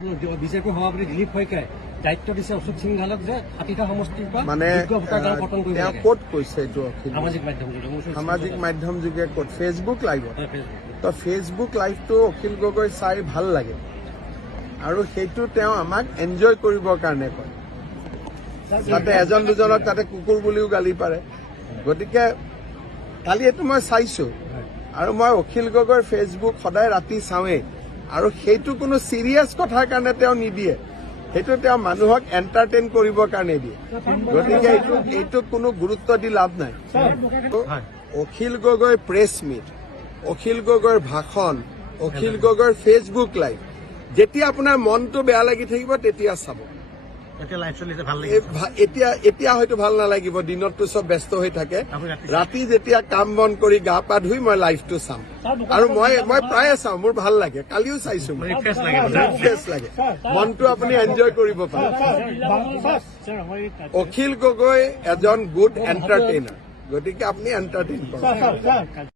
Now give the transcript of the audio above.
BJP সভাপতি দিলীপ শইকীয়াই দায়িত্ব দিছে অশোক সিংঘালক যে 60টা সমষ্টিৰ পৰা মানে গঠন কৰিব তেওঁ লাগে। ক'ত কৈছে এইটো সামাজিক মাধ্যম যোগে ক'ত ফেচবুক লাইভত তো ফেচবুক লাইভটো অখিল গগৈ চাই ভাল লাগে আৰু সেইটো তেওঁ আমাক এনজয় কৰিবৰ কাৰণে কয় তাতে এজন দুজনক তাতে কুকুৰ বুলিও গালি পাৰে গতিকে কালি এইটো মই চাইছো আৰু মই অখিল গগৈৰ ফেচবুক সদায় ৰাতি চাওঁৱেই আৰু সেইটো কোনো চিৰিয়াছ কথাৰ কাৰণে তেওঁ নিদিয়ে সেইটো তেওঁ মানুহক এণ্টাৰটেইন কৰিবৰ কাৰণে দিয়ে গতিকে এইটো কোনো গুৰুত্ব দি লাভ নাই অখিল গগৈৰ প্ৰেছ মিট অখিল গগৈৰ ভাষণ অখিল গগৈৰ ফেচবুক লাইভ যেতিয়া আপোনাৰ মনটো বেয়া লাগি থাকিব তেতিয়া চাব এতিয়া হয়তো ভাল নালাগিব দিনততো চব ব্যস্ত হৈ থাকে ৰাতি যেতিয়া কাম বন কৰি গা পা ধুই মই লাইভটো চাম আৰু মই প্ৰায়ে চাওঁ মোৰ ভাল লাগে কালিও চাইছো ফ্ৰেছ লাগে মনটো আপুনি এনজয় কৰিব পাৰে অখিল গগৈ এজন গুড এণ্টাৰটেইনাৰ গতিকে আপুনি এণ্টাৰটেইন কৰক